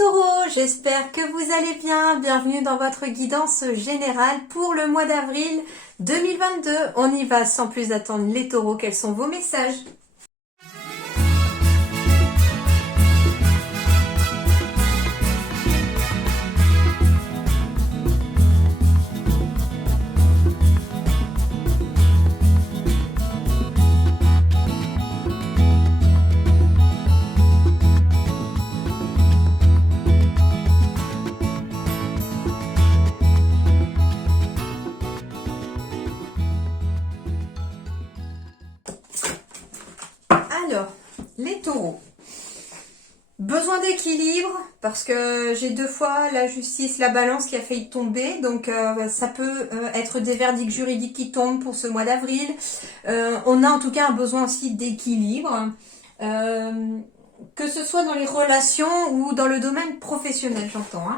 taureaux, j'espère que vous allez bien. Bienvenue dans votre guidance générale pour le mois d'avril 2022. On y va sans plus attendre les taureaux. Quels sont vos messages ? Alors, les taureaux. Besoin d'équilibre, parce que j'ai deux fois la justice, la balance qui a failli tomber. Donc, ça peut être des verdicts juridiques qui tombent pour ce mois d'avril. On a en tout cas un besoin aussi d'équilibre. Que ce soit dans les relations ou dans le domaine professionnel, j'entends.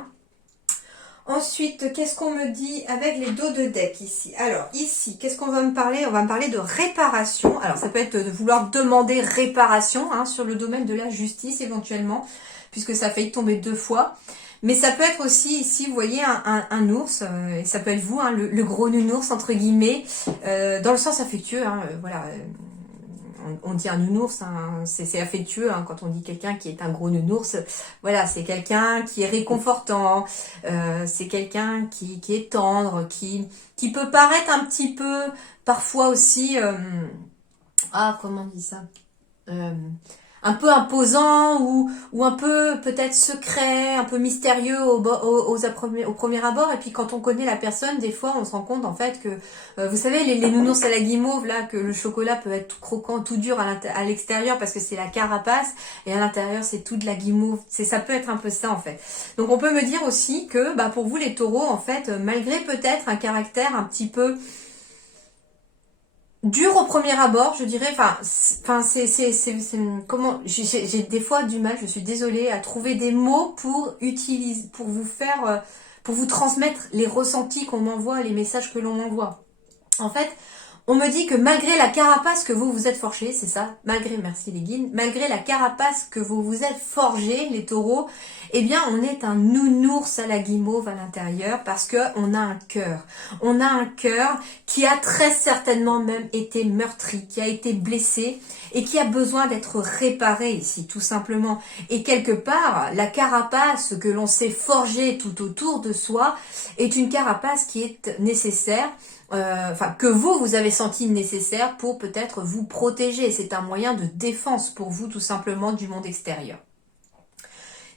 Ensuite, qu'est-ce qu'on me dit avec les dos de deck ici? Alors, ici, qu'est-ce qu'on va me parler? On va me parler de réparation. Alors, ça peut être de vouloir demander réparation sur le domaine de la justice éventuellement, puisque ça a failli tomber deux fois. Mais ça peut être aussi, ici, vous voyez, un ours, et ça peut être vous, le gros nounours, entre guillemets, dans le sens affectueux, voilà. On dit un nounours, c'est affectueux quand on dit quelqu'un qui est un gros nounours. Voilà, c'est quelqu'un qui est réconfortant, c'est quelqu'un qui est tendre, qui peut paraître un petit peu, parfois aussi, comment on dit ça, un peu imposant ou un peu peut-être secret, un peu mystérieux au premier abord. Et puis quand on connaît la personne, des fois on se rend compte en fait que, vous savez, les nounours à la guimauve, là, que le chocolat peut être tout croquant, tout dur à l'extérieur parce que c'est la carapace, et à l'intérieur c'est tout de la guimauve. Ça peut être un peu ça en fait. Donc on peut me dire aussi que pour vous les taureaux, en fait, malgré peut-être un caractère un petit peu dur au premier abord, je dirais. Comment j'ai des fois du mal, je suis désolée, à trouver des mots pour utiliser, pour vous faire, pour vous transmettre les ressentis qu'on m'envoie, les messages que l'on m'envoie. En fait, on me dit que malgré la carapace que vous vous êtes forgé, c'est ça, merci les guides, malgré la carapace que vous vous êtes forgé, les taureaux, eh bien on est un nounours à la guimauve à l'intérieur, parce que on a un cœur. On a un cœur qui a très certainement même été meurtri, qui a été blessé et qui a besoin d'être réparé ici, tout simplement. Et quelque part, la carapace que l'on s'est forgée tout autour de soi est une carapace qui est nécessaire, que vous avez senti nécessaire pour peut-être vous protéger. C'est un moyen de défense pour vous, tout simplement, du monde extérieur.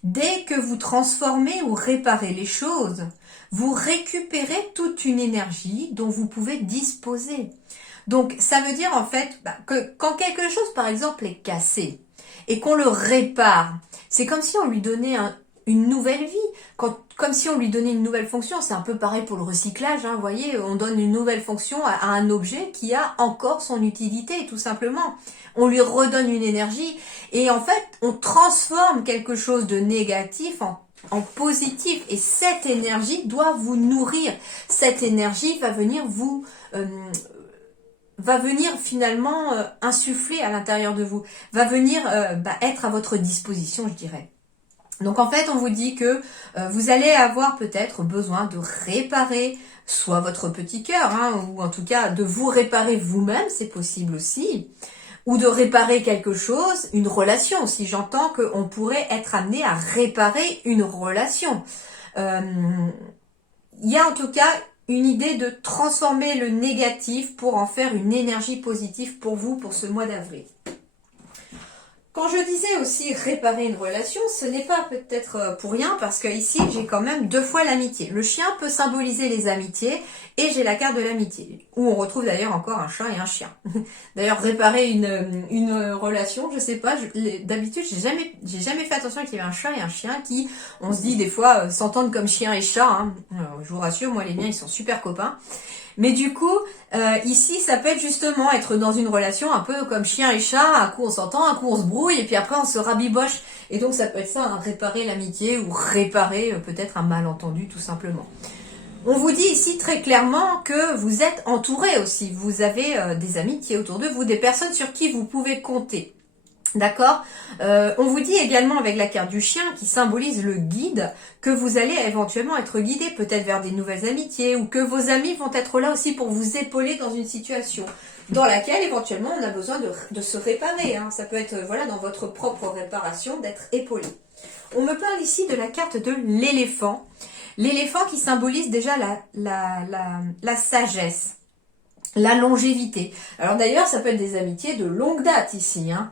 Dès que vous transformez ou réparez les choses, vous récupérez toute une énergie dont vous pouvez disposer. Donc, ça veut dire en fait que quand quelque chose, par exemple, est cassé et qu'on le répare, c'est comme si on lui donnait une nouvelle vie, comme si on lui donnait une nouvelle fonction. C'est un peu pareil pour le recyclage, vous voyez, on donne une nouvelle fonction à un objet qui a encore son utilité, tout simplement. On lui redonne une énergie, et en fait, on transforme quelque chose de négatif en positif, et cette énergie doit vous nourrir. Cette énergie va venir finalement insuffler à l'intérieur de vous, va venir être à votre disposition, je dirais. Donc en fait, on vous dit que vous allez avoir peut-être besoin de réparer soit votre petit cœur, ou en tout cas de vous réparer vous-même, c'est possible aussi, ou de réparer quelque chose, une relation aussi. J'entends qu'on pourrait être amené à réparer une relation. Il y a en tout cas une idée de transformer le négatif pour en faire une énergie positive pour vous pour ce mois d'avril. Quand je disais aussi réparer une relation, ce n'est pas peut-être pour rien, parce que ici j'ai quand même deux fois l'amitié. Le chien peut symboliser les amitiés, et j'ai la carte de l'amitié, où on retrouve d'ailleurs encore un chat et un chien. D'ailleurs, réparer une relation, je sais pas, d'habitude j'ai jamais fait attention qu'il y avait un chat et un chien qui, on se dit des fois, s'entendent comme chien et chat. Je vous rassure, moi les miens ils sont super copains. Mais du coup, ici, ça peut être justement être dans une relation un peu comme chien et chat. Un coup on s'entend, un coup on se brouille, et puis après on se rabiboche. Et donc ça peut être ça, réparer l'amitié, ou réparer peut-être un malentendu, tout simplement. On vous dit ici très clairement que vous êtes entouré aussi. Vous avez des amitiés autour de vous, des personnes sur qui vous pouvez compter. D'accord. On vous dit également avec la carte du chien qui symbolise le guide que vous allez éventuellement être guidé peut-être vers des nouvelles amitiés ou que vos amis vont être là aussi pour vous épauler dans une situation dans laquelle éventuellement on a besoin de se réparer. Hein. Ça peut être voilà dans votre propre réparation d'être épaulé. On me parle ici de la carte de l'éléphant. L'éléphant qui symbolise déjà la sagesse, la longévité. Alors d'ailleurs ça peut être des amitiés de longue date ici, hein,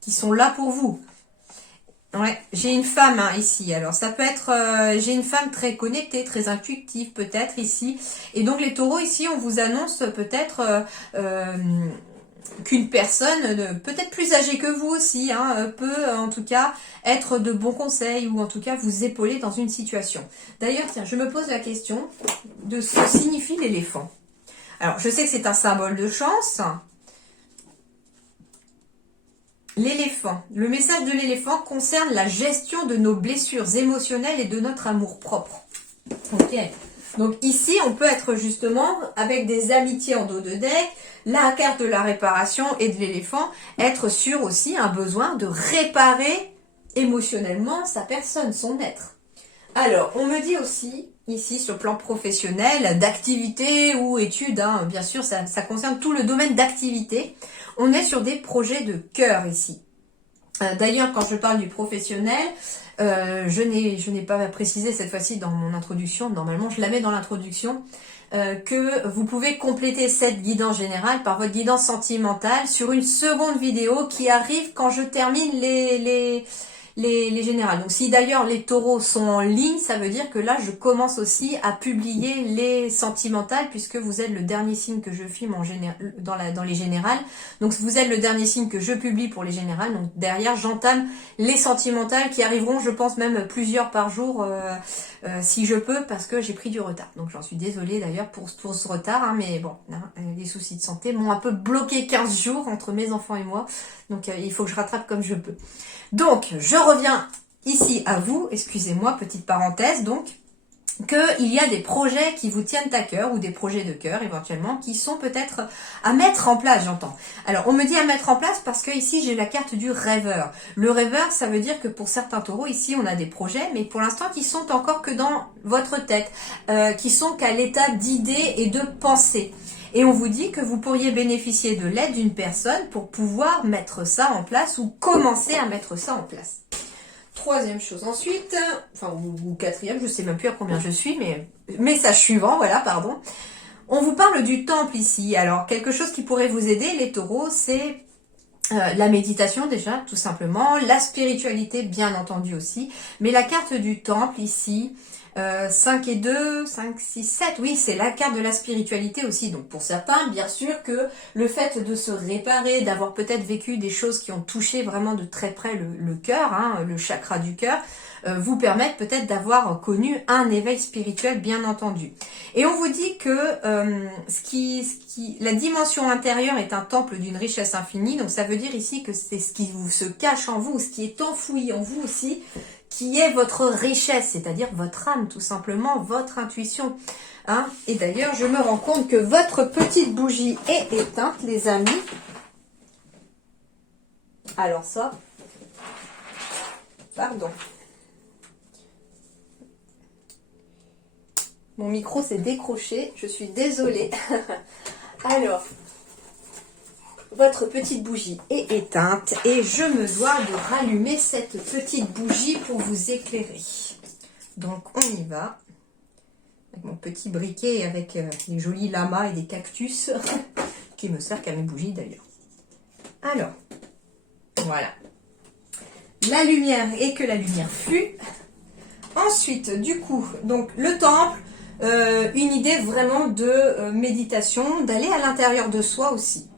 qui sont là pour vous. Ouais, j'ai une femme hein, ici. Alors ça peut être, j'ai une femme très connectée, très intuitive peut-être ici. Et donc les taureaux ici, on vous annonce peut-être qu'une personne, peut-être plus âgée que vous aussi, hein, peut en tout cas être de bons conseils ou en tout cas vous épauler dans une situation. D'ailleurs, tiens, je me pose la question de ce que signifie l'éléphant. Alors je sais que c'est un symbole de chance. L'éléphant. Le message de l'éléphant concerne la gestion de nos blessures émotionnelles et de notre amour-propre. Ok. Donc ici, on peut être justement avec des amitiés en dos de deck, la carte de la réparation et de l'éléphant, être sur aussi un besoin de réparer émotionnellement sa personne, son être. Alors, on me dit aussi, ici, sur le plan professionnel, d'activité ou études, hein, bien sûr, ça concerne tout le domaine d'activité. On est sur des projets de cœur ici. D'ailleurs, quand je parle du professionnel, je n'ai pas précisé cette fois-ci dans mon introduction, normalement je la mets dans l'introduction, que vous pouvez compléter cette guidance générale par votre guidance sentimentale sur une seconde vidéo qui arrive quand je termine les générales. Donc si d'ailleurs les taureaux sont en ligne, ça veut dire que là je commence aussi à publier les sentimentales puisque vous êtes le dernier signe que je filme dans les générales. Donc vous êtes le dernier signe que je publie pour les générales. Donc derrière j'entame les sentimentales qui arriveront je pense même plusieurs par jour si je peux parce que j'ai pris du retard. Donc j'en suis désolée d'ailleurs pour ce retard, hein, mais bon, hein, les soucis de santé m'ont un peu bloqué 15 jours entre mes enfants et moi. Donc il faut que je rattrape comme je peux. Donc, je reviens ici à vous, excusez-moi, petite parenthèse, donc, qu'il y a des projets qui vous tiennent à cœur, ou des projets de cœur éventuellement, qui sont peut-être à mettre en place, j'entends. Alors, on me dit à mettre en place parce que ici, j'ai la carte du rêveur. Le rêveur, ça veut dire que pour certains taureaux, ici, on a des projets, mais pour l'instant, qui sont encore que dans votre tête, qui sont qu'à l'état d'idées et de pensée. Et on vous dit que vous pourriez bénéficier de l'aide d'une personne pour pouvoir mettre ça en place ou commencer à mettre ça en place. Troisième chose ensuite, enfin ou quatrième, je ne sais même plus à combien je suis, mais message suivant, voilà, pardon. On vous parle du temple ici. Alors quelque chose qui pourrait vous aider, les taureaux, c'est la méditation déjà, tout simplement, la spiritualité bien entendu aussi, mais la carte du temple ici, 5 et 2, 5, 6, 7, oui, c'est la carte de la spiritualité aussi. Donc pour certains, bien sûr que le fait de se réparer, d'avoir peut-être vécu des choses qui ont touché vraiment de très près le cœur, hein, le chakra du cœur, vous permettent peut-être d'avoir connu un éveil spirituel, bien entendu. Et on vous dit que la dimension intérieure est un temple d'une richesse infinie. Donc ça veut dire ici que c'est ce qui se cache en vous, ce qui est enfoui en vous aussi, qui est votre richesse, c'est-à-dire votre âme, tout simplement, votre intuition. Hein. Et d'ailleurs, je me rends compte que votre petite bougie est éteinte, les amis. Alors ça, pardon. Mon micro s'est décroché, je suis désolée. Alors, votre petite bougie est éteinte et je me dois de rallumer cette petite bougie pour vous éclairer. Donc on y va. Avec mon petit briquet et avec les jolis lamas et des cactus qui me servent qu'à mes bougies d'ailleurs. Alors, voilà. La lumière et que la lumière fut. Ensuite, du coup, donc le temple, une idée vraiment de méditation, d'aller à l'intérieur de soi aussi.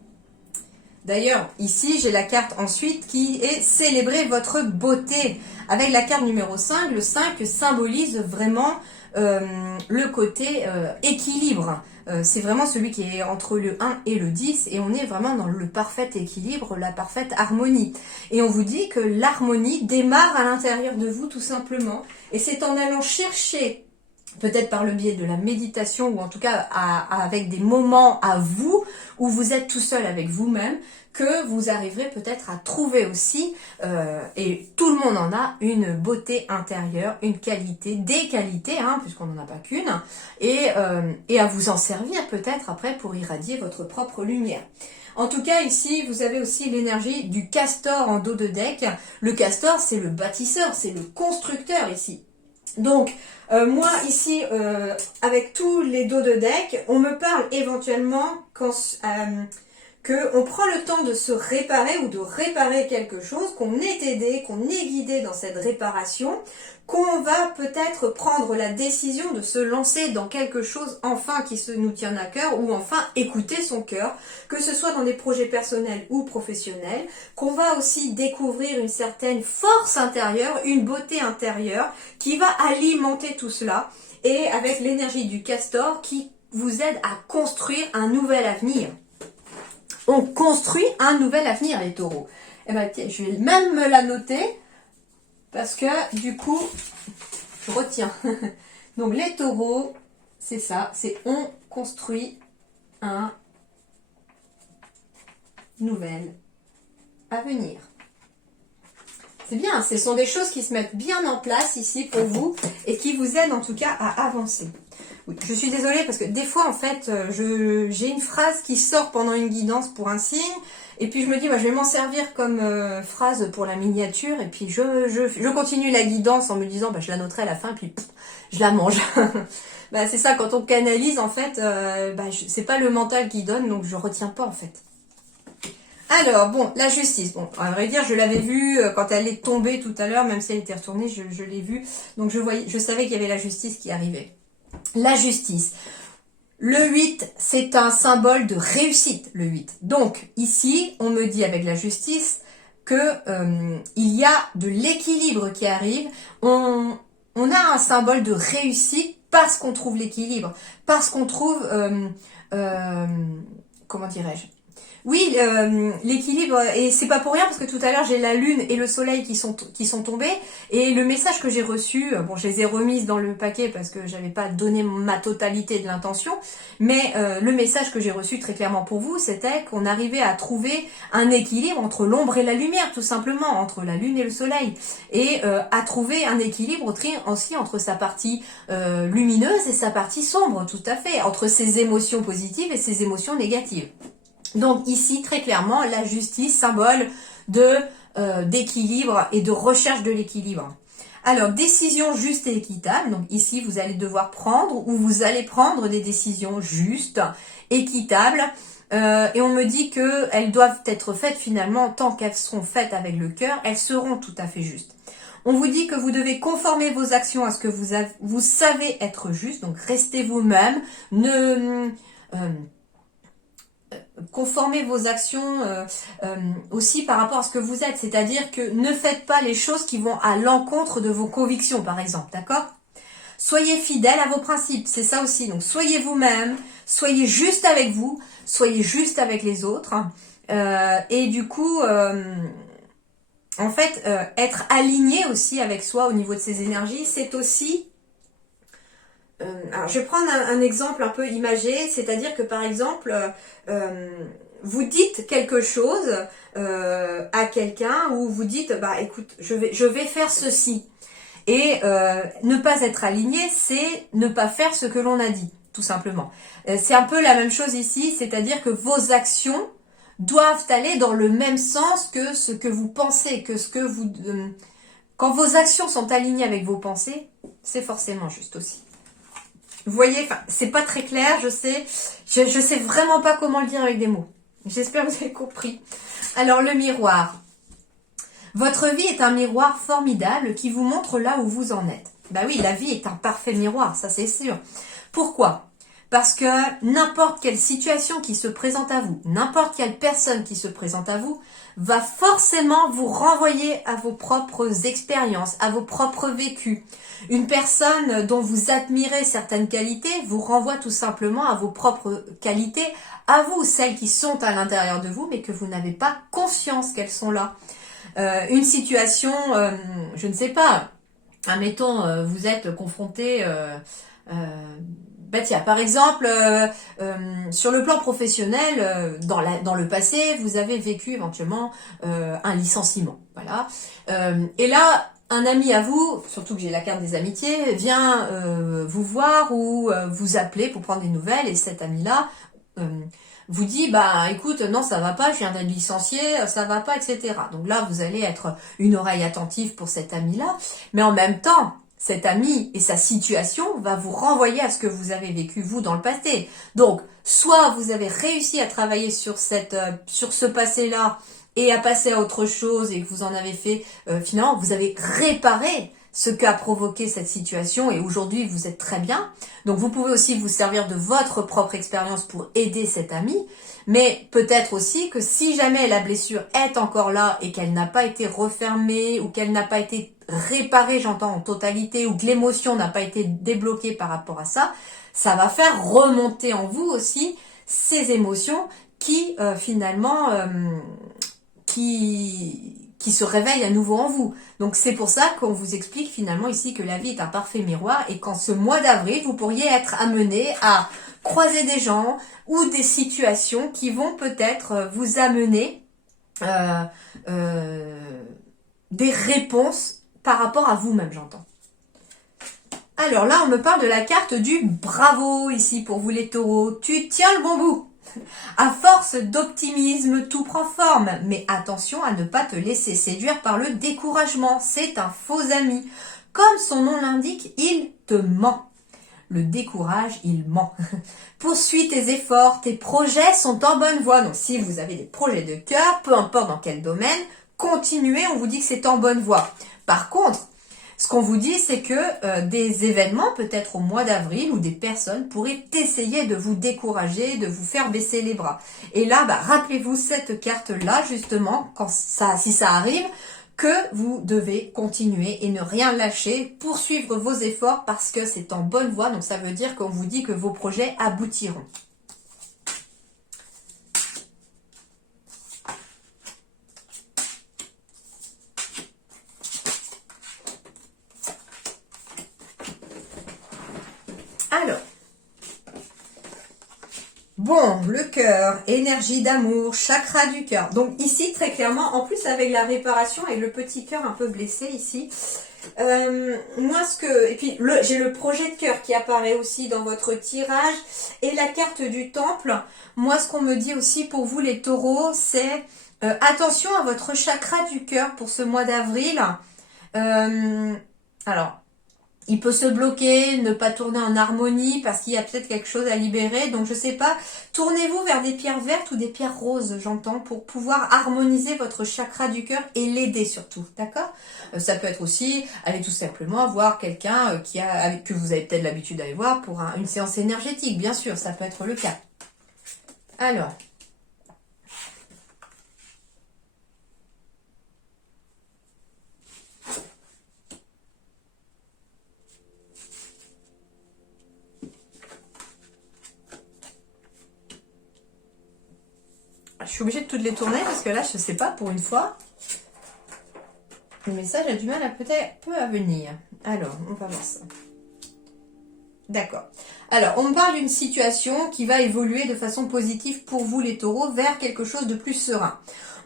D'ailleurs, ici, j'ai la carte ensuite qui est célébrer votre beauté. Avec la carte numéro 5, le 5 symbolise vraiment le côté équilibre. C'est vraiment celui qui est entre le 1 et le 10 et on est vraiment dans le parfait équilibre, la parfaite harmonie. Et on vous dit que l'harmonie démarre à l'intérieur de vous tout simplement. Et c'est en allant chercher, peut-être par le biais de la méditation ou en tout cas avec des moments à vous, où vous êtes tout seul avec vous-même, que vous arriverez peut-être à trouver aussi, et tout le monde en a, une beauté intérieure, une qualité, des qualités, hein, puisqu'on n'en a pas qu'une, et à vous en servir peut-être après pour irradier votre propre lumière. En tout cas, ici, vous avez aussi l'énergie du castor en dos de deck. Le castor, c'est le bâtisseur, c'est le constructeur ici. Donc, moi, ici, avec tous les dos de deck, on me parle éventuellement qu'on prend le temps de se réparer ou de réparer quelque chose, qu'on est aidé, qu'on est guidé dans cette réparation, qu'on va peut-être prendre la décision de se lancer dans quelque chose enfin qui nous tient à cœur ou enfin écouter son cœur, que ce soit dans des projets personnels ou professionnels, qu'on va aussi découvrir une certaine force intérieure, une beauté intérieure qui va alimenter tout cela et avec l'énergie du castor qui vous aide à construire un nouvel avenir. On construit un nouvel avenir, les taureaux. Eh ben, tiens, je vais même me la noter parce que du coup, je retiens. Donc les taureaux, c'est ça, c'est on construit un nouvel avenir. C'est bien, ce sont des choses qui se mettent bien en place ici pour vous et qui vous aident en tout cas à avancer. Oui, je suis désolée parce que des fois en fait j'ai une phrase qui sort pendant une guidance pour un signe et puis je me dis bah, je vais m'en servir comme phrase pour la miniature et puis je continue la guidance en me disant bah, je la noterai à la fin puis pff, je la mange. Bah, c'est ça, quand on canalise en fait c'est pas le mental qui donne donc je retiens pas en fait. Alors, bon, la justice. Bon, à vrai dire, je l'avais vue quand elle est tombée tout à l'heure, même si elle était retournée, je l'ai vue. Donc, je savais qu'il y avait la justice qui arrivait. La justice. Le 8, c'est un symbole de réussite, le 8. Donc, ici, on me dit avec la justice que il y a de l'équilibre qui arrive. On a un symbole de réussite parce qu'on trouve l'équilibre, parce qu'on trouve... comment dirais-je ? Oui, l'équilibre, et c'est pas pour rien parce que tout à l'heure j'ai la lune et le soleil qui sont tombés et le message que j'ai reçu, bon je les ai remises dans le paquet parce que j'avais pas donné ma totalité de l'intention, mais le message que j'ai reçu très clairement pour vous, c'était qu'on arrivait à trouver un équilibre entre l'ombre et la lumière, tout simplement, entre la lune et le soleil, et à trouver un équilibre aussi entre sa partie lumineuse et sa partie sombre, tout à fait, entre ses émotions positives et ses émotions négatives. Donc ici, très clairement, la justice, symbole d'équilibre et de recherche de l'équilibre. Alors, décision juste et équitable. Donc ici, vous allez devoir prendre ou vous allez prendre des décisions justes, équitables. Et on me dit qu'elles doivent être faites finalement, tant qu'elles seront faites avec le cœur, elles seront tout à fait justes. On vous dit que vous devez conformer vos actions à ce que vous savez être juste. Donc restez vous-même. Conformez vos actions aussi par rapport à ce que vous êtes, c'est-à-dire que ne faites pas les choses qui vont à l'encontre de vos convictions, par exemple, d'accord ? Soyez fidèle à vos principes, c'est ça aussi, donc soyez vous-même, soyez juste avec vous, soyez juste avec les autres, et du coup, en fait, être aligné aussi avec soi au niveau de ses énergies, c'est aussi... alors, je vais prendre un exemple un peu imagé, c'est-à-dire que par exemple, vous dites quelque chose à quelqu'un ou vous dites, bah écoute, je vais faire ceci. Et ne pas être aligné, c'est ne pas faire ce que l'on a dit, tout simplement. C'est un peu la même chose ici, c'est-à-dire que vos actions doivent aller dans le même sens que ce que vous pensez, que ce que vous... quand vos actions sont alignées avec vos pensées, c'est forcément juste aussi. Vous voyez, enfin, c'est pas très clair, je sais. Je sais vraiment pas comment le dire avec des mots. J'espère que vous avez compris. Alors, le miroir. Votre vie est un miroir formidable qui vous montre là où vous en êtes. Bah oui, la vie est un parfait miroir, ça c'est sûr. Pourquoi ? Parce que n'importe quelle situation qui se présente à vous, n'importe quelle personne qui se présente à vous, va forcément vous renvoyer à vos propres expériences, à vos propres vécus. Une personne dont vous admirez certaines qualités vous renvoie tout simplement à vos propres qualités, à vous, celles qui sont à l'intérieur de vous, mais que vous n'avez pas conscience qu'elles sont là. Une situation, je ne sais pas, admettons, vous êtes confronté tiens, par exemple, sur le plan professionnel, dans le passé, vous avez vécu éventuellement un licenciement. Voilà. Et là, un ami à vous, surtout que j'ai la carte des amitiés, vient vous voir ou vous appeler pour prendre des nouvelles, et cet ami-là vous dit, bah écoute, non, ça va pas, je viens d'être licencié, ça va pas, etc. Donc là, vous allez être une oreille attentive pour cet ami-là, mais en même temps, cet ami et sa situation va vous renvoyer à ce que vous avez vécu vous dans le passé. Donc, soit vous avez réussi à travailler sur ce passé-là et à passer à autre chose et que vous en avez fait, finalement, vous avez réparé ce qu'a provoqué cette situation et aujourd'hui vous êtes très bien. Donc vous pouvez aussi vous servir de votre propre expérience pour aider cet ami, mais peut-être aussi que si jamais la blessure est encore là et qu'elle n'a pas été refermée ou qu'elle n'a pas été réparée, j'entends en totalité, ou que l'émotion n'a pas été débloquée par rapport à ça, ça va faire remonter en vous aussi ces émotions qui finalement qui se réveille à nouveau en vous. Donc c'est pour ça qu'on vous explique finalement ici que la vie est un parfait miroir et qu'en ce mois d'avril, vous pourriez être amené à croiser des gens ou des situations qui vont peut-être vous amener des réponses par rapport à vous-même, j'entends. Alors là, on me parle de la carte du bravo ici pour vous les taureaux. Tu tiens le bon bout. À force d'optimisme, tout prend forme, mais attention à ne pas te laisser séduire par le découragement, c'est un faux ami. Comme son nom l'indique, il te ment. Le décourage, il ment. Poursuis tes efforts, tes projets sont en bonne voie. Donc si vous avez des projets de cœur, peu importe dans quel domaine, continuez, on vous dit que c'est en bonne voie. Par contre, ce qu'on vous dit, c'est que des événements, peut-être au mois d'avril, ou des personnes pourraient essayer de vous décourager, de vous faire baisser les bras. Et là, rappelez-vous cette carte-là, justement, si ça arrive, que vous devez continuer et ne rien lâcher, poursuivre vos efforts parce que c'est en bonne voie. Donc ça veut dire qu'on vous dit que vos projets aboutiront. Alors, bon, le cœur, énergie d'amour, chakra du cœur. Donc ici, très clairement, en plus avec la réparation et le petit cœur un peu blessé ici, et puis j'ai le projet de cœur qui apparaît aussi dans votre tirage et la carte du temple. Moi, ce qu'on me dit aussi pour vous les taureaux, c'est attention à votre chakra du cœur pour ce mois d'avril. Alors, il peut se bloquer, ne pas tourner en harmonie parce qu'il y a peut-être quelque chose à libérer. Donc je sais pas, tournez-vous vers des pierres vertes ou des pierres roses, j'entends, pour pouvoir harmoniser votre chakra du cœur et l'aider surtout, d'accord? Ça peut être aussi aller tout simplement voir quelqu'un que vous avez peut-être l'habitude d'aller voir pour une séance énergétique, bien sûr, ça peut être le cas. Alors... je suis obligée de toutes les tourner parce que là, je sais pas, pour une fois, le message a du mal à peut-être peu à venir. Alors, on va voir ça. D'accord. Alors, on me parle d'une situation qui va évoluer de façon positive pour vous les taureaux vers quelque chose de plus serein.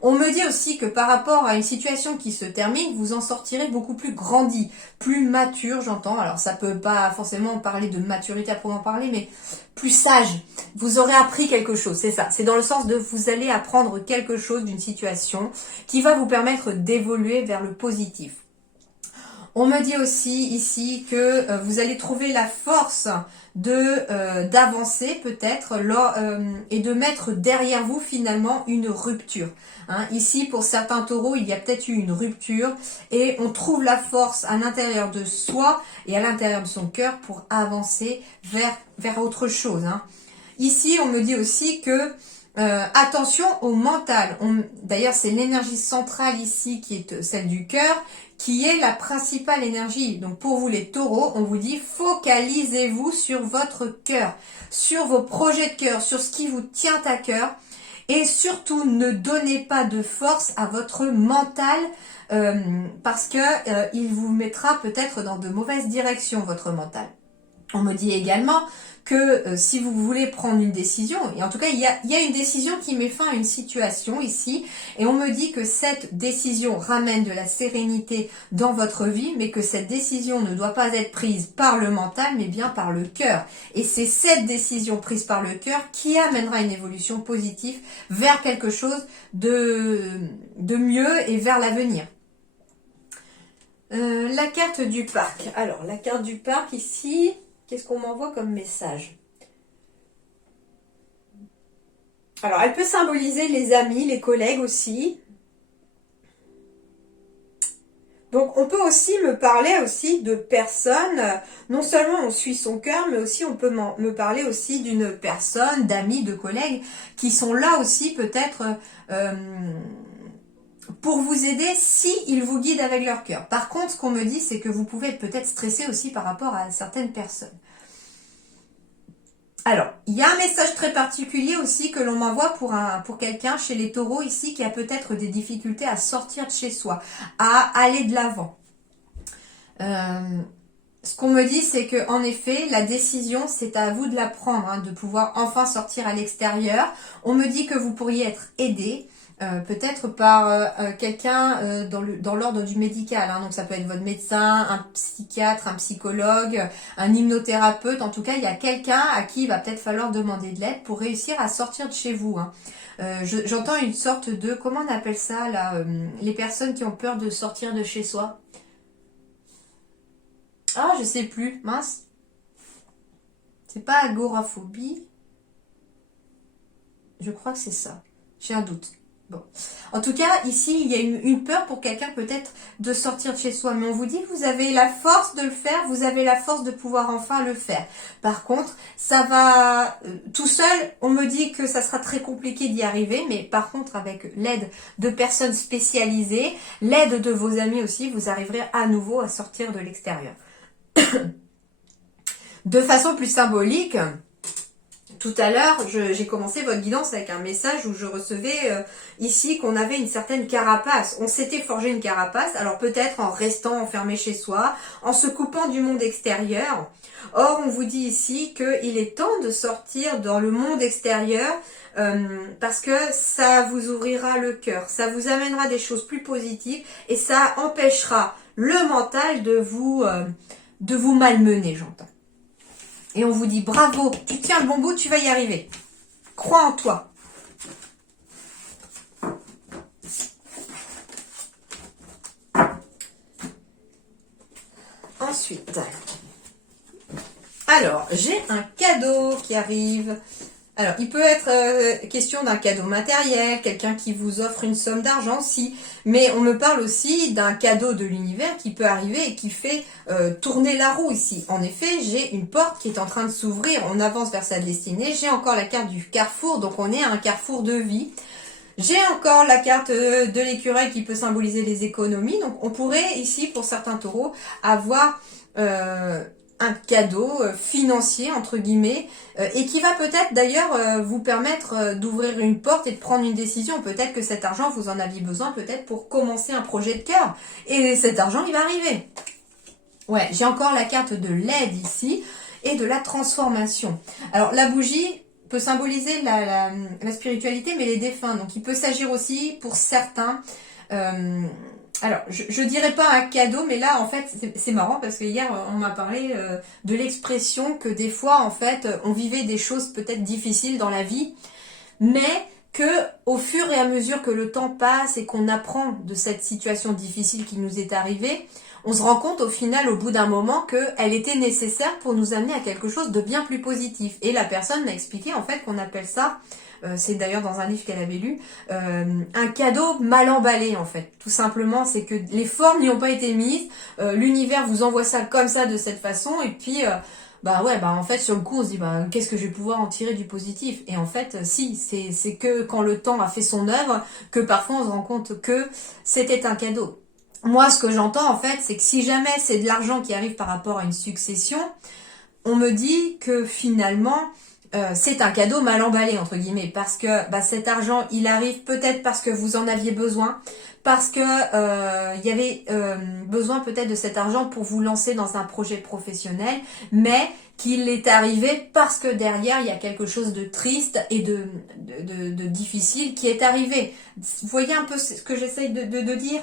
On me dit aussi que par rapport à une situation qui se termine, vous en sortirez beaucoup plus grandi, plus mature, j'entends. Alors, ça peut pas forcément parler de maturité à proprement parler, mais plus sage. Vous aurez appris quelque chose, c'est ça. C'est dans le sens de vous allez apprendre quelque chose d'une situation qui va vous permettre d'évoluer vers le positif. On me dit aussi ici que vous allez trouver la force d'avancer peut-être et de mettre derrière vous finalement une rupture. Hein. Ici, pour certains taureaux, il y a peut-être eu une rupture et on trouve la force à l'intérieur de soi et à l'intérieur de son cœur pour avancer vers autre chose. Hein. Ici, on me dit aussi que attention au mental. D'ailleurs, c'est l'énergie centrale ici qui est celle du cœur, qui est la principale énergie. Donc pour vous les taureaux, on vous dit focalisez-vous sur votre cœur, sur vos projets de cœur, sur ce qui vous tient à cœur. Et surtout, ne donnez pas de force à votre mental parce que il vous mettra peut-être dans de mauvaises directions, votre mental. On me dit également que si vous voulez prendre une décision, et en tout cas il y a une décision qui met fin à une situation ici, et on me dit que cette décision ramène de la sérénité dans votre vie, mais que cette décision ne doit pas être prise par le mental, mais bien par le cœur. Et c'est cette décision prise par le cœur qui amènera une évolution positive vers quelque chose de mieux et vers l'avenir. La carte du parc. Alors, la carte du parc ici, qu'est-ce qu'on m'envoie comme message? Alors, elle peut symboliser les amis, les collègues aussi. Donc, on peut aussi me parler aussi de personnes, non seulement on suit son cœur, mais aussi on peut me parler aussi d'une personne, d'amis, de collègues, qui sont là aussi peut-être pour vous aider si ils vous guident avec leur cœur. Par contre, ce qu'on me dit, c'est que vous pouvez être peut-être stressé aussi par rapport à certaines personnes. Alors, il y a un message très particulier aussi que l'on m'envoie pour quelqu'un chez les taureaux ici qui a peut-être des difficultés à sortir de chez soi, à aller de l'avant. Ce qu'on me dit, c'est que en effet, la décision, c'est à vous de la prendre, hein, de pouvoir enfin sortir à l'extérieur. On me dit que vous pourriez être aidé. Peut-être par quelqu'un dans l'ordre du médical, hein. Donc ça peut être votre médecin, un psychiatre, un psychologue, un hypnothérapeute. En tout cas, il y a quelqu'un à qui il va peut-être falloir demander de l'aide pour réussir à sortir de chez vous, hein. J'entends une sorte de, comment on appelle ça là, les personnes qui ont peur de sortir de chez soi. Ah, je sais plus, mince. C'est pas agoraphobie. Je crois que c'est ça. J'ai un doute. Bon. En tout cas, ici, il y a une peur pour quelqu'un peut-être de sortir de chez soi. Mais on vous dit que vous avez la force de le faire, vous avez la force de pouvoir enfin le faire. Par contre, ça va tout seul, on me dit que ça sera très compliqué d'y arriver. Mais par contre, avec l'aide de personnes spécialisées, l'aide de vos amis aussi, vous arriverez à nouveau à sortir de l'extérieur. De façon plus symbolique, tout à l'heure, j'ai commencé votre guidance avec un message où je recevais ici qu'on avait une certaine carapace. On s'était forgé une carapace, alors peut-être en restant enfermé chez soi, en se coupant du monde extérieur. Or, on vous dit ici qu'il est temps de sortir dans le monde extérieur parce que ça vous ouvrira le cœur, ça vous amènera des choses plus positives et ça empêchera le mental de vous malmener, j'entends. Et on vous dit bravo, tu tiens le bon bout, tu vas y arriver. Crois en toi. Ensuite, alors, j'ai un cadeau qui arrive. Alors, il peut être question d'un cadeau matériel, quelqu'un qui vous offre une somme d'argent, si. Mais on me parle aussi d'un cadeau de l'univers qui peut arriver et qui fait tourner la roue ici. En effet, j'ai une porte qui est en train de s'ouvrir, on avance vers sa destinée. J'ai encore la carte du carrefour, donc on est à un carrefour de vie. J'ai encore la carte de l'écureuil qui peut symboliser les économies. Donc, on pourrait ici, pour certains taureaux, avoir un cadeau financier, entre guillemets, et qui va peut-être d'ailleurs vous permettre d'ouvrir une porte et de prendre une décision. Peut-être que cet argent, vous en aviez besoin peut-être pour commencer un projet de cœur. Et cet argent, il va arriver. Ouais, j'ai encore la carte de l'aide ici et de la transformation. Alors, la bougie peut symboliser la spiritualité, mais les défunts. Donc, il peut s'agir aussi pour certains... alors, je dirais pas un cadeau, mais là, en fait, c'est marrant parce que hier, on m'a parlé de l'expression que des fois, en fait, on vivait des choses peut-être difficiles dans la vie, mais que au fur et à mesure que le temps passe et qu'on apprend de cette situation difficile qui nous est arrivée, on se rend compte au final, au bout d'un moment, qu'elle était nécessaire pour nous amener à quelque chose de bien plus positif. Et la personne m'a expliqué, en fait, qu'on appelle ça... c'est d'ailleurs dans un livre qu'elle avait lu, un cadeau mal emballé en fait. Tout simplement, c'est que les formes n'y ont pas été mises, l'univers vous envoie ça comme ça de cette façon, et puis en fait sur le coup on se dit qu'est-ce que je vais pouvoir en tirer du positif? Et en fait si, c'est que quand le temps a fait son œuvre, que parfois on se rend compte que c'était un cadeau. Moi ce que j'entends en fait, c'est que si jamais c'est de l'argent qui arrive par rapport à une succession, on me dit que finalement c'est un cadeau mal emballé entre guillemets, parce que cet argent il arrive peut-être parce que vous en aviez besoin, parce que il y avait besoin peut-être de cet argent pour vous lancer dans un projet professionnel, mais qu'il est arrivé parce que derrière il y a quelque chose de triste et de difficile qui est arrivé. Vous voyez un peu ce que j'essaye de dire?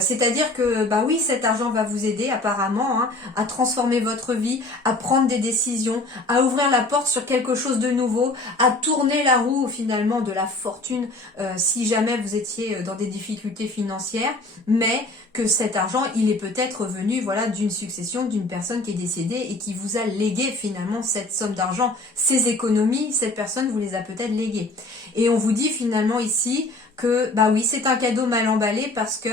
C'est-à-dire que oui, cet argent va vous aider apparemment à transformer votre vie, à prendre des décisions, à ouvrir la porte sur quelque chose de nouveau, à tourner la roue finalement de la fortune si jamais vous étiez dans des difficultés financières, mais que cet argent il est peut-être venu d'une succession d'une personne qui est décédée et qui vous a légué finalement cette somme d'argent, ces économies, cette personne vous les a peut-être léguées. Et on vous dit finalement ici que oui, c'est un cadeau mal emballé parce que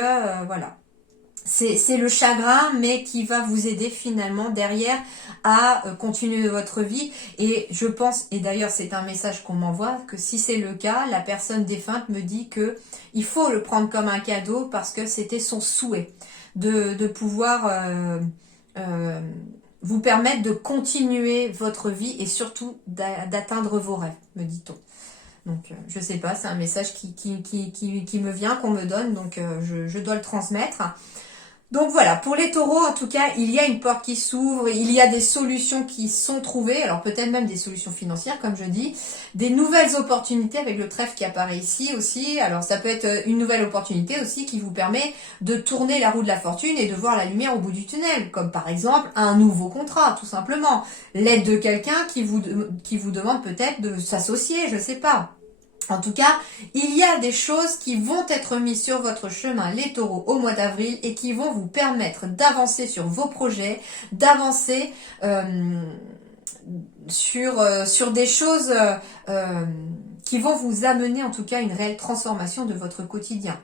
c'est le chagrin, mais qui va vous aider finalement derrière à continuer votre vie. Et je pense, et d'ailleurs c'est un message qu'on m'envoie, que si c'est le cas, la personne défunte me dit que il faut le prendre comme un cadeau parce que c'était son souhait de pouvoir vous permettre de continuer votre vie et surtout d'atteindre vos rêves, me dit-on. Donc je sais pas, c'est un message qui me vient, qu'on me donne, donc je dois le transmettre. Donc voilà, pour les taureaux, en tout cas, il y a une porte qui s'ouvre, il y a des solutions qui sont trouvées, alors peut-être même des solutions financières, comme je dis, des nouvelles opportunités avec le trèfle qui apparaît ici aussi. Alors ça peut être une nouvelle opportunité aussi qui vous permet de tourner la roue de la fortune et de voir la lumière au bout du tunnel, comme par exemple un nouveau contrat, tout simplement. L'aide de quelqu'un qui vous demande peut-être de s'associer, je sais pas. En tout cas, il y a des choses qui vont être mises sur votre chemin, les taureaux, au mois d'avril et qui vont vous permettre d'avancer sur vos projets, d'avancer sur des choses qui vont vous amener en tout cas une réelle transformation de votre quotidien.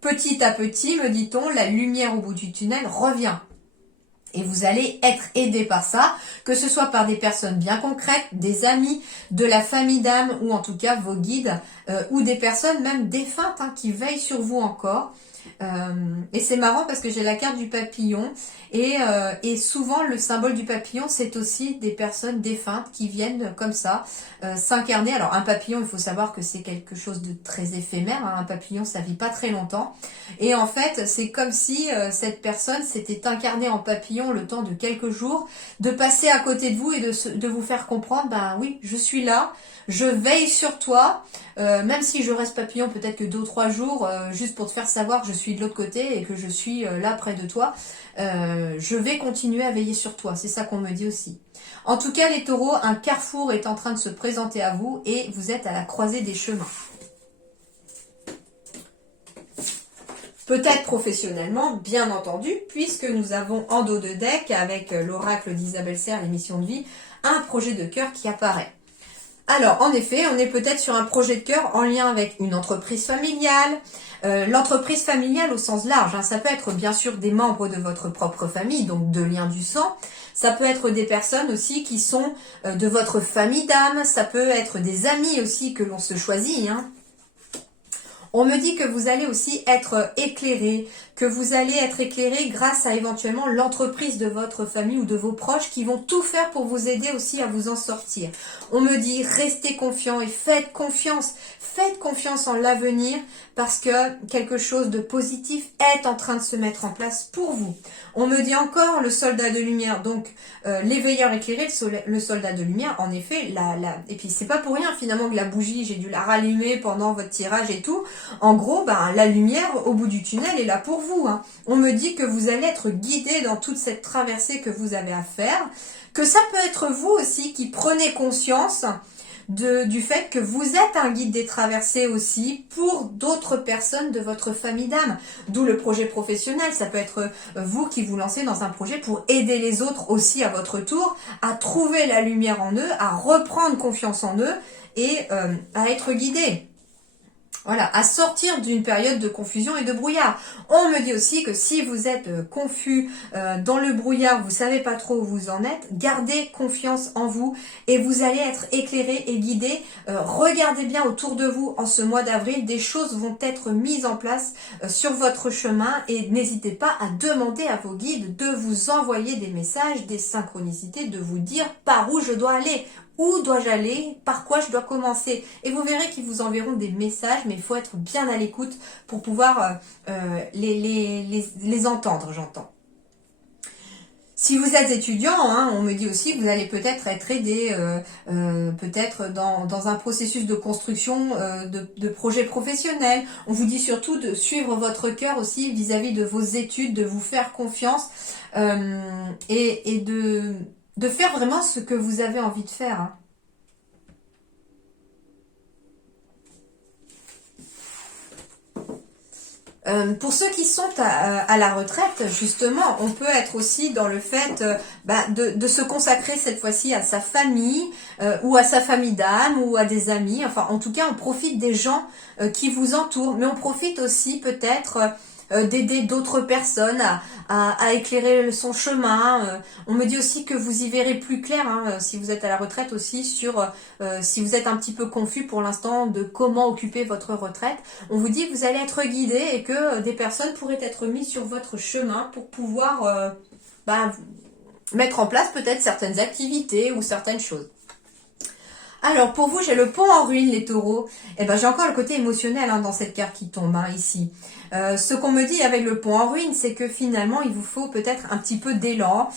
Petit à petit, me dit-on, la lumière au bout du tunnel revient. Et vous allez être aidé par ça, que ce soit par des personnes bien concrètes, des amis, de la famille d'âme ou en tout cas vos guides ou des personnes même défuntes qui veillent sur vous encore. Et c'est marrant parce que j'ai la carte du papillon et souvent le symbole du papillon c'est aussi des personnes défuntes qui viennent comme ça s'incarner. Alors un papillon, il faut savoir que c'est quelque chose de très éphémère, un papillon ça vit pas très longtemps et en fait c'est comme si cette personne s'était incarnée en papillon le temps de quelques jours, de passer à côté de vous et de vous faire comprendre, oui je suis là, je veille sur toi, même si je reste papillon peut-être que 2 ou 3 jours, juste pour te faire savoir que je suis de l'autre côté et que je suis là près de toi, je vais continuer à veiller sur toi. C'est ça qu'on me dit aussi. En tout cas, les taureaux, un carrefour est en train de se présenter à vous et vous êtes à la croisée des chemins. Peut-être professionnellement, bien entendu, puisque nous avons en dos de deck, avec l'oracle d'Isabelle Serre, l'émission de vie, un projet de cœur qui apparaît. Alors, en effet, on est peut-être sur un projet de cœur en lien avec une entreprise familiale. L'entreprise familiale au sens large, ça peut être bien sûr des membres de votre propre famille, donc de liens du sang. Ça peut être des personnes aussi qui sont de votre famille d'âme. Ça peut être des amis aussi que l'on se choisit. On me dit que vous allez aussi être éclairé, que vous allez être éclairé grâce à éventuellement l'entreprise de votre famille ou de vos proches qui vont tout faire pour vous aider aussi à vous en sortir. On me dit restez confiant et faites confiance en l'avenir parce que quelque chose de positif est en train de se mettre en place pour vous. On me dit encore le soldat de lumière, donc l'éveilleur éclairé, le soldat de lumière, en effet, et puis c'est pas pour rien finalement que la bougie, j'ai dû la rallumer pendant votre tirage et tout. En gros, la lumière au bout du tunnel est là pour vous. On me dit que vous allez être guidé dans toute cette traversée que vous avez à faire, que ça peut être vous aussi qui prenez conscience du fait que vous êtes un guide des traversées aussi pour d'autres personnes de votre famille d'âme. D'où le projet professionnel. Ça peut être vous qui vous lancez dans un projet pour aider les autres aussi à votre tour à trouver la lumière en eux, à reprendre confiance en eux et à être guidés. Voilà, à sortir d'une période de confusion et de brouillard. On me dit aussi que si vous êtes confus dans le brouillard, vous savez pas trop où vous en êtes, gardez confiance en vous et vous allez être éclairé et guidé. Regardez bien autour de vous en ce mois d'avril, des choses vont être mises en place sur votre chemin et n'hésitez pas à demander à vos guides de vous envoyer des messages, des synchronicités, de vous dire par où je dois aller, Où dois-je aller? Par quoi je dois commencer? Et vous verrez qu'ils vous enverront des messages, mais il faut être bien à l'écoute pour pouvoir les entendre, j'entends. Si vous êtes étudiant, hein, on me dit aussi que vous allez peut-être être aidé, peut-être dans un processus de construction de projets professionnels. On vous dit surtout de suivre votre cœur aussi vis-à-vis de vos études, de vous faire confiance et de faire vraiment ce que vous avez envie de faire. Hein. Pour ceux qui sont à la retraite, justement, on peut être aussi dans le fait de se consacrer cette fois-ci à sa famille ou à sa famille d'âme ou à des amis. Enfin, en tout cas, on profite des gens qui vous entourent, mais on profite aussi peut-être d'aider d'autres personnes à éclairer son chemin. On me dit aussi que vous y verrez plus clair hein, si vous êtes à la retraite aussi sur si vous êtes un petit peu confus pour l'instant de comment occuper votre retraite. On vous dit que vous allez être guidé et que des personnes pourraient être mises sur votre chemin pour pouvoir mettre en place peut-être certaines activités ou certaines choses. Alors pour vous, j'ai le pont en ruine, les taureaux. Et j'ai encore le côté émotionnel hein, dans cette carte qui tombe ici. Ce qu'on me dit avec le pont en ruine, c'est que finalement, il vous faut peut-être un petit peu d'élan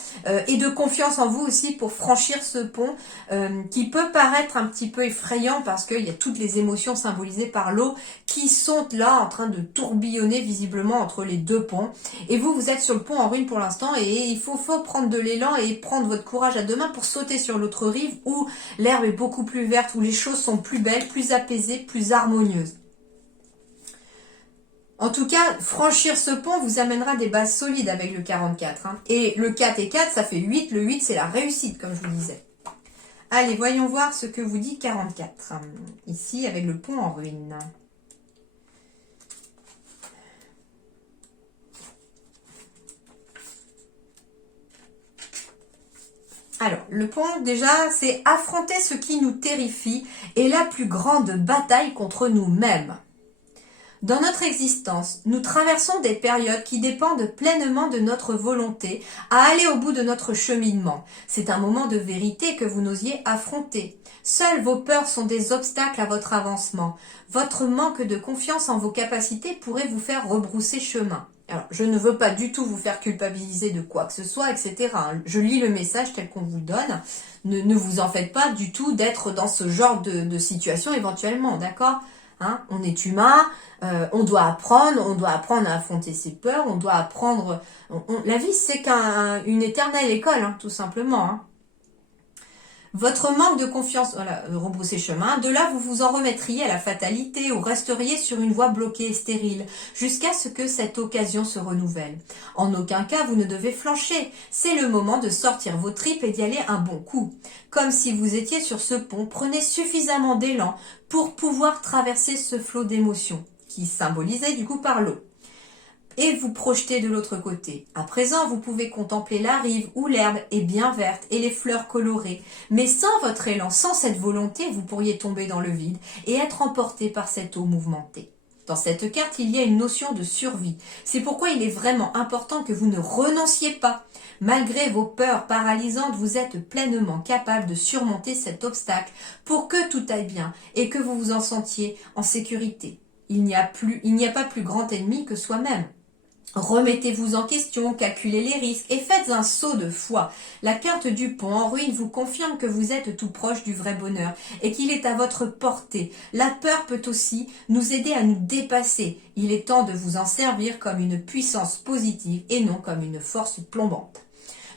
et de confiance en vous aussi pour franchir ce pont qui peut paraître un petit peu effrayant parce qu'il y a toutes les émotions symbolisées par l'eau qui sont là en train de tourbillonner visiblement entre les deux ponts. Et vous êtes sur le pont en ruine pour l'instant et il faut prendre de l'élan et prendre votre courage à deux mains pour sauter sur l'autre rive où l'herbe est beaucoup plus verte, où les choses sont plus belles, plus apaisées, plus harmonieuses. En tout cas, franchir ce pont vous amènera des bases solides avec le 44. Hein. Et le 4 et 4, ça fait 8. Le 8, c'est la réussite, comme je vous disais. Allez, voyons voir ce que vous dit 44. Ici, avec le pont en ruine. Alors, le pont, déjà, c'est affronter ce qui nous terrifie et la plus grande bataille contre nous-mêmes. Dans notre existence, nous traversons des périodes qui dépendent pleinement de notre volonté à aller au bout de notre cheminement. C'est un moment de vérité que vous n'osiez affronter. Seules vos peurs sont des obstacles à votre avancement. Votre manque de confiance en vos capacités pourrait vous faire rebrousser chemin. Alors, je ne veux pas du tout vous faire culpabiliser de quoi que ce soit, etc. Je lis le message tel qu'on vous le donne. Ne vous en faites pas du tout d'être dans ce genre de situation éventuellement, d'accord ? Hein, on est humain, on doit apprendre à affronter ses peurs, on doit apprendre... la vie, c'est qu'une éternelle école, hein, tout simplement. Hein. Votre manque de confiance, voilà, rebrousser chemin, de là vous vous en remettriez à la fatalité ou resteriez sur une voie bloquée et stérile, jusqu'à ce que cette occasion se renouvelle. En aucun cas vous ne devez flancher, c'est le moment de sortir vos tripes et d'y aller un bon coup. Comme si vous étiez sur ce pont, prenez suffisamment d'élan pour pouvoir traverser ce flot d'émotions, qui est symbolisé du coup par l'eau. Et vous projetez de l'autre côté. À présent, vous pouvez contempler la rive où l'herbe est bien verte et les fleurs colorées. Mais sans votre élan, sans cette volonté, vous pourriez tomber dans le vide et être emporté par cette eau mouvementée. Dans cette carte, il y a une notion de survie. C'est pourquoi il est vraiment important que vous ne renonciez pas. Malgré vos peurs paralysantes, vous êtes pleinement capable de surmonter cet obstacle pour que tout aille bien et que vous vous en sentiez en sécurité. Il n'y a pas plus grand ennemi que soi-même. Remettez-vous en question, calculez les risques et faites un saut de foi. La carte du pont en ruine vous confirme que vous êtes tout proche du vrai bonheur et qu'il est à votre portée. La peur peut aussi nous aider à nous dépasser. Il est temps de vous en servir comme une puissance positive et non comme une force plombante.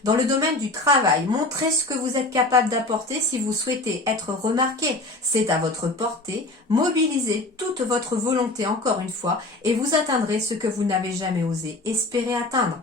Dans le domaine du travail, montrez ce que vous êtes capable d'apporter si vous souhaitez être remarqué. C'est à votre portée. Mobilisez toute votre volonté encore une fois et vous atteindrez ce que vous n'avez jamais osé espérer atteindre.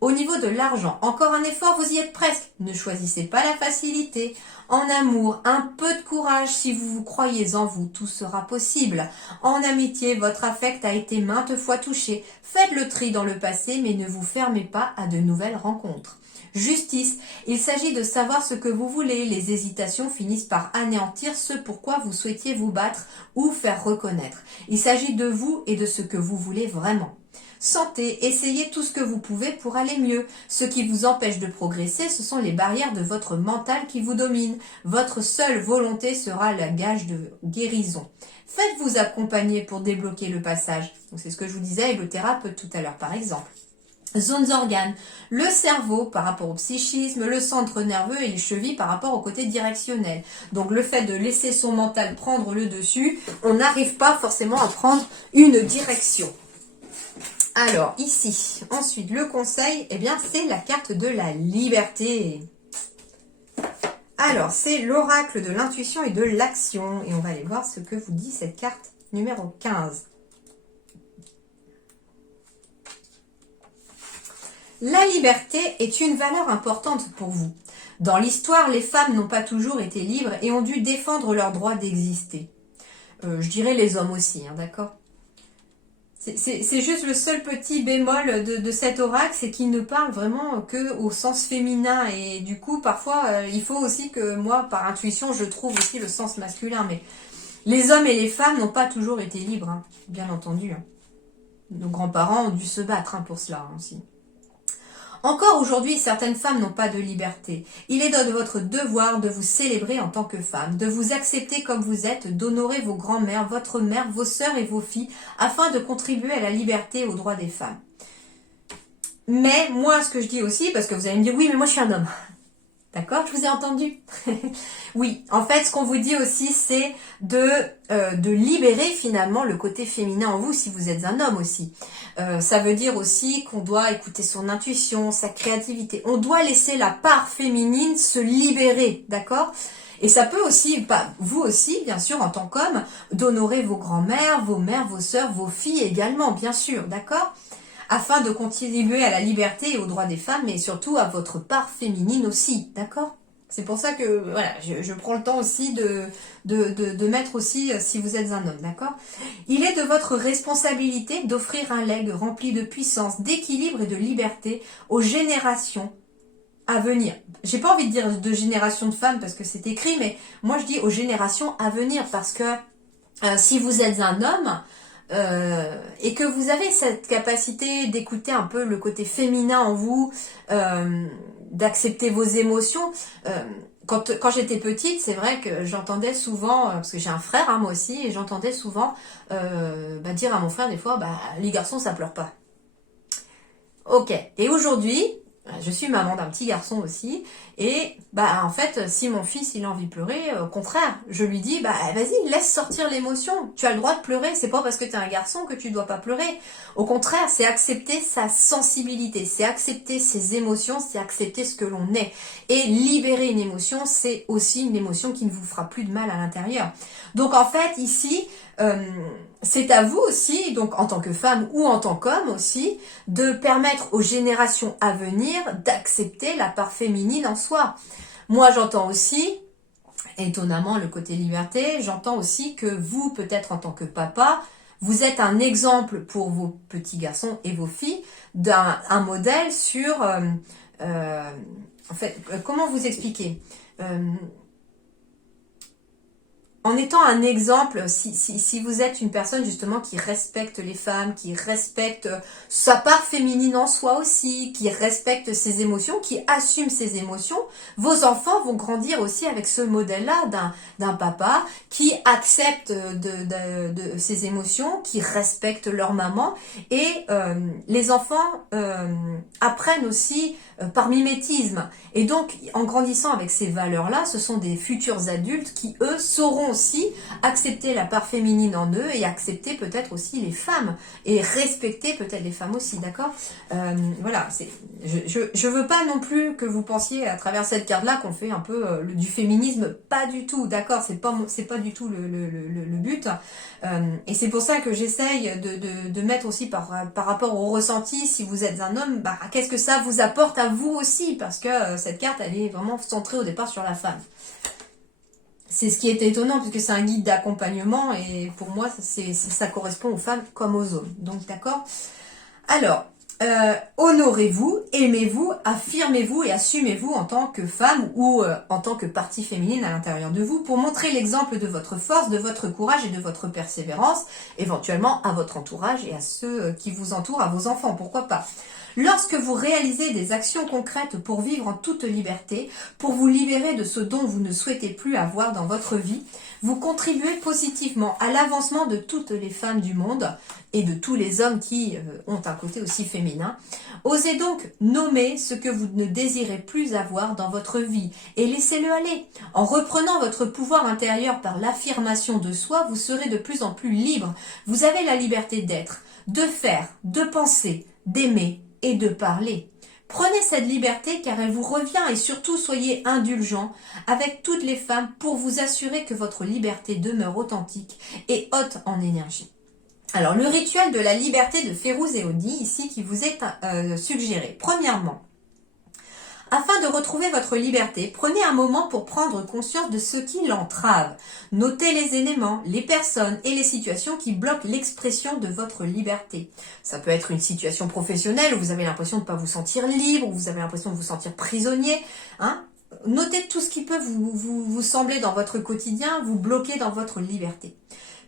Au niveau de l'argent, encore un effort, vous y êtes presque. Ne choisissez pas la facilité. En amour, un peu de courage si vous croyez en vous, tout sera possible. En amitié, votre affect a été maintes fois touché. Faites le tri dans le passé, mais ne vous fermez pas à de nouvelles rencontres. Justice, il s'agit de savoir ce que vous voulez. Les hésitations finissent par anéantir ce pourquoi vous souhaitiez vous battre ou faire reconnaître. Il s'agit de vous et de ce que vous voulez vraiment. santé, essayez tout ce que vous pouvez pour aller mieux. Ce qui vous empêche de progresser, ce sont les barrières de votre mental qui vous dominent. Votre seule volonté sera la gage de guérison. Faites-vous accompagner pour débloquer le passage. C'est ce que je vous disais avec le thérapeute tout à l'heure par exemple. Zones organes, le cerveau par rapport au psychisme, le centre nerveux et les chevilles par rapport au côté directionnel. Donc le fait de laisser son mental prendre le dessus, on n'arrive pas forcément à prendre une direction. Alors ici, ensuite le conseil, eh bien c'est la carte de la liberté. Alors c'est l'oracle de l'intuition et de l'action. Et on va aller voir ce que vous dit cette carte numéro 15. La liberté est une valeur importante pour vous. Dans l'histoire, les femmes n'ont pas toujours été libres et ont dû défendre leur droit d'exister. Je dirais les hommes aussi, hein, d'accord ? C'est juste le seul petit bémol de cet oracle, c'est qu'il ne parle vraiment que au sens féminin. Et du coup, parfois, il faut aussi que moi, par intuition, je trouve aussi le sens masculin. Mais les hommes et les femmes n'ont pas toujours été libres, hein, bien entendu. Hein. Nos grands-parents ont dû se battre hein, pour cela hein, aussi. Encore aujourd'hui, certaines femmes n'ont pas de liberté. Il est de votre devoir de vous célébrer en tant que femme, de vous accepter comme vous êtes, d'honorer vos grands-mères, votre mère, vos sœurs et vos filles, afin de contribuer à la liberté et aux droits des femmes. Mais moi, ce que je dis aussi, parce que vous allez me dire, oui, mais moi je suis un homme. D'accord, je vous ai entendu. Oui, en fait, ce qu'on vous dit aussi, c'est de libérer finalement le côté féminin en vous si vous êtes un homme aussi. Ça veut dire aussi qu'on doit écouter son intuition, sa créativité. On doit laisser la part féminine se libérer, d'accord ? Et ça peut aussi, vous aussi, bien sûr, en tant qu'homme, d'honorer vos grands-mères, vos mères, vos sœurs, vos filles également, bien sûr, d'accord ? Afin de contribuer à la liberté et aux droits des femmes, mais surtout à votre part féminine aussi, d'accord ? C'est pour ça que voilà, je prends le temps aussi de mettre aussi si vous êtes un homme, d'accord ? Il est de votre responsabilité d'offrir un legs rempli de puissance, d'équilibre et de liberté aux générations à venir. J'ai pas envie de dire de générations de femmes parce que c'est écrit, mais moi je dis aux générations à venir parce que si vous êtes un homme, et que vous avez cette capacité d'écouter un peu le côté féminin en vous, d'accepter vos émotions. Quand j'étais petite, c'est vrai que j'entendais souvent, parce que j'ai un frère hein, moi aussi, et j'entendais souvent dire à mon frère des fois, les garçons ça pleure pas. Ok, et aujourd'hui, je suis maman d'un petit garçon aussi, et en fait, si mon fils il a envie de pleurer, au contraire, je lui dis vas-y, laisse sortir l'émotion. Tu as le droit de pleurer, c'est pas parce que tu es un garçon que tu dois pas pleurer. Au contraire, c'est accepter sa sensibilité, c'est accepter ses émotions, c'est accepter ce que l'on est. Et libérer une émotion, c'est aussi une émotion qui ne vous fera plus de mal à l'intérieur. Donc en fait, ici, c'est à vous aussi, donc en tant que femme ou en tant qu'homme aussi, de permettre aux générations à venir d'accepter la part féminine en soi. Moi, j'entends aussi, étonnamment, le côté liberté, j'entends aussi que vous, peut-être en tant que papa, vous êtes un exemple pour vos petits garçons et vos filles, d'un modèle sur... en fait, comment vous expliquer en étant un exemple, si vous êtes une personne justement qui respecte les femmes, qui respecte sa part féminine en soi aussi, qui respecte ses émotions, qui assume ses émotions, vos enfants vont grandir aussi avec ce modèle-là d'un papa qui accepte de ses émotions, qui respecte leur maman. Et les enfants apprennent aussi par mimétisme. Et donc, en grandissant avec ces valeurs-là, ce sont des futurs adultes qui, eux, sauront aussi accepter la part féminine en eux et accepter peut-être aussi les femmes et respecter peut-être les femmes aussi, d'accord ? Voilà, je veux pas non plus que vous pensiez à travers cette carte-là qu'on fait un peu du féminisme, pas du tout, d'accord ? C'est pas du tout le but. Et c'est pour ça que j'essaye de mettre aussi par rapport au ressenti, si vous êtes un homme, qu'est-ce que ça vous apporte à vous aussi, parce que cette carte, elle est vraiment centrée au départ sur la femme. C'est ce qui est étonnant, puisque c'est un guide d'accompagnement, et pour moi, ça correspond aux femmes comme aux hommes. Donc, d'accord ? Alors, Honorez-vous, aimez-vous, affirmez-vous et assumez-vous en tant que femme ou en tant que partie féminine à l'intérieur de vous pour montrer l'exemple de votre force, de votre courage et de votre persévérance, éventuellement à votre entourage et à ceux qui vous entourent, à vos enfants, pourquoi pas. Lorsque vous réalisez des actions concrètes pour vivre en toute liberté, pour vous libérer de ce dont vous ne souhaitez plus avoir dans votre vie, vous contribuez positivement à l'avancement de toutes les femmes du monde et de tous les hommes qui ont un côté aussi féminin. Osez donc nommer ce que vous ne désirez plus avoir dans votre vie et laissez-le aller. En reprenant votre pouvoir intérieur par l'affirmation de soi, vous serez de plus en plus libre. Vous avez la liberté d'être, de faire, de penser, d'aimer et de parler. Prenez cette liberté car elle vous revient et surtout soyez indulgents avec toutes les femmes pour vous assurer que votre liberté demeure authentique et haute en énergie. Alors le rituel de la liberté de Férouz et Audi ici qui vous est suggéré. Premièrement, afin de retrouver votre liberté, prenez un moment pour prendre conscience de ce qui l'entrave. Notez les éléments, les personnes et les situations qui bloquent l'expression de votre liberté. Ça peut être une situation professionnelle où vous avez l'impression de ne pas vous sentir libre, où vous avez l'impression de vous sentir prisonnier. Notez tout ce qui peut vous sembler dans votre quotidien, vous bloquer dans votre liberté.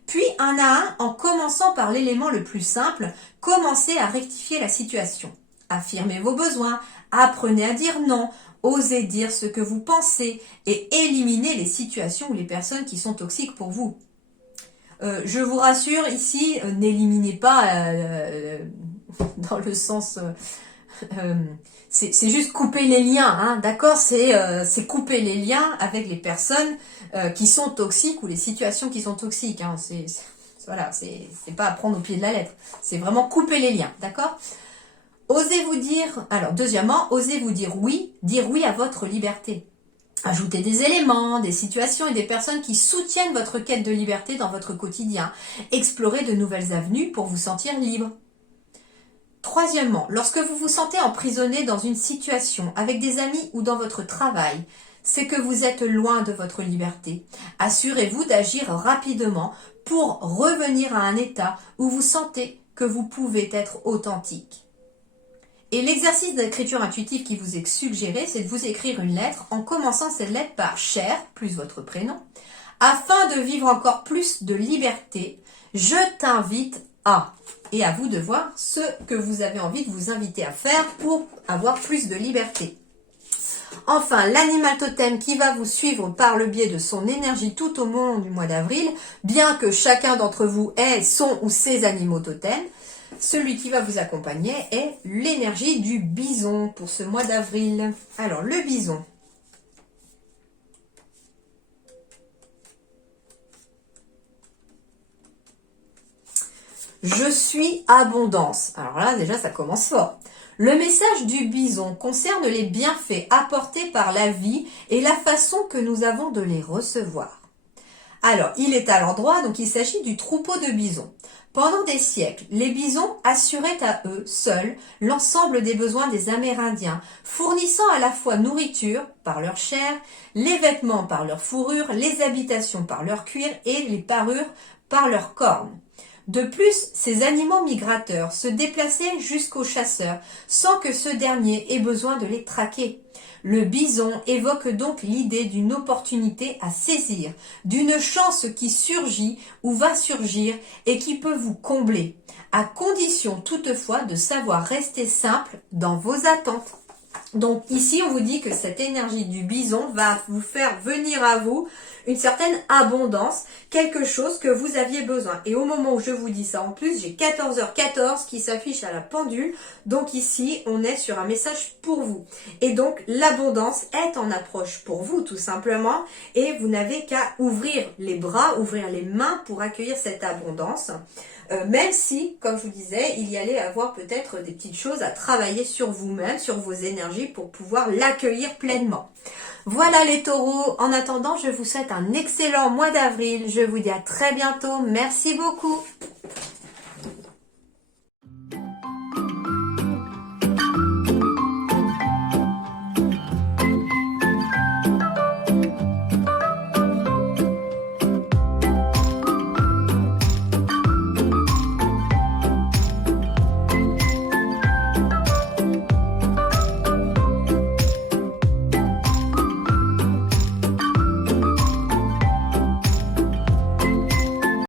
Puis, un à un, en commençant par l'élément le plus simple, commencez à rectifier la situation. Affirmez vos besoins, apprenez à dire non, osez dire ce que vous pensez et éliminez les situations ou les personnes qui sont toxiques pour vous. Je vous rassure, ici, n'éliminez pas dans le sens... c'est juste couper les liens, d'accord, c'est couper les liens avec les personnes qui sont toxiques ou les situations qui sont toxiques. Voilà, c'est pas à prendre au pied de la lettre. C'est vraiment couper les liens, d'accord. Osez-vous dire, alors deuxièmement, osez-vous dire oui à votre liberté. Ajoutez des éléments, des situations et des personnes qui soutiennent votre quête de liberté dans votre quotidien. Explorez de nouvelles avenues pour vous sentir libre. Troisièmement, lorsque vous vous sentez emprisonné dans une situation avec des amis ou dans votre travail, c'est que vous êtes loin de votre liberté. Assurez-vous d'agir rapidement pour revenir à un état où vous sentez que vous pouvez être authentique. Et l'exercice d'écriture intuitive qui vous est suggéré, c'est de vous écrire une lettre en commençant cette lettre par « cher » plus votre prénom. Afin de vivre encore plus de liberté, je t'invite à... Et à vous de voir ce que vous avez envie de vous inviter à faire pour avoir plus de liberté. Enfin, l'animal totem qui va vous suivre par le biais de son énergie tout au long du mois d'avril, bien que chacun d'entre vous ait son ou ses animaux totems, celui qui va vous accompagner est l'énergie du bison pour ce mois d'avril. Alors, le bison. Je suis abondance. Alors là, déjà, ça commence fort. Le message du bison concerne les bienfaits apportés par la vie et la façon que nous avons de les recevoir. Alors, il est à l'endroit, donc il s'agit du troupeau de bisons. Pendant des siècles, les bisons assuraient à eux seuls l'ensemble des besoins des Amérindiens, fournissant à la fois nourriture par leur chair, les vêtements par leur fourrure, les habitations par leur cuir et les parures par leurs cornes. De plus, ces animaux migrateurs se déplaçaient jusqu'aux chasseurs sans que ce dernier ait besoin de les traquer. Le bison évoque donc l'idée d'une opportunité à saisir, d'une chance qui surgit ou va surgir et qui peut vous combler, à condition toutefois de savoir rester simple dans vos attentes. Donc ici, on vous dit que cette énergie du bison va vous faire venir à vous une certaine abondance, quelque chose que vous aviez besoin. Et au moment où je vous dis ça, en plus, j'ai 14h14 qui s'affiche à la pendule. Donc ici, on est sur un message pour vous. Et donc, l'abondance est en approche pour vous, tout simplement. Et vous n'avez qu'à ouvrir les bras, ouvrir les mains pour accueillir cette abondance. Même si, comme je vous disais, il y allait avoir peut-être des petites choses à travailler sur vous-même, sur vos énergies pour pouvoir l'accueillir pleinement. Voilà les taureaux, en attendant, je vous souhaite un excellent mois d'avril. Je vous dis à très bientôt. Merci beaucoup.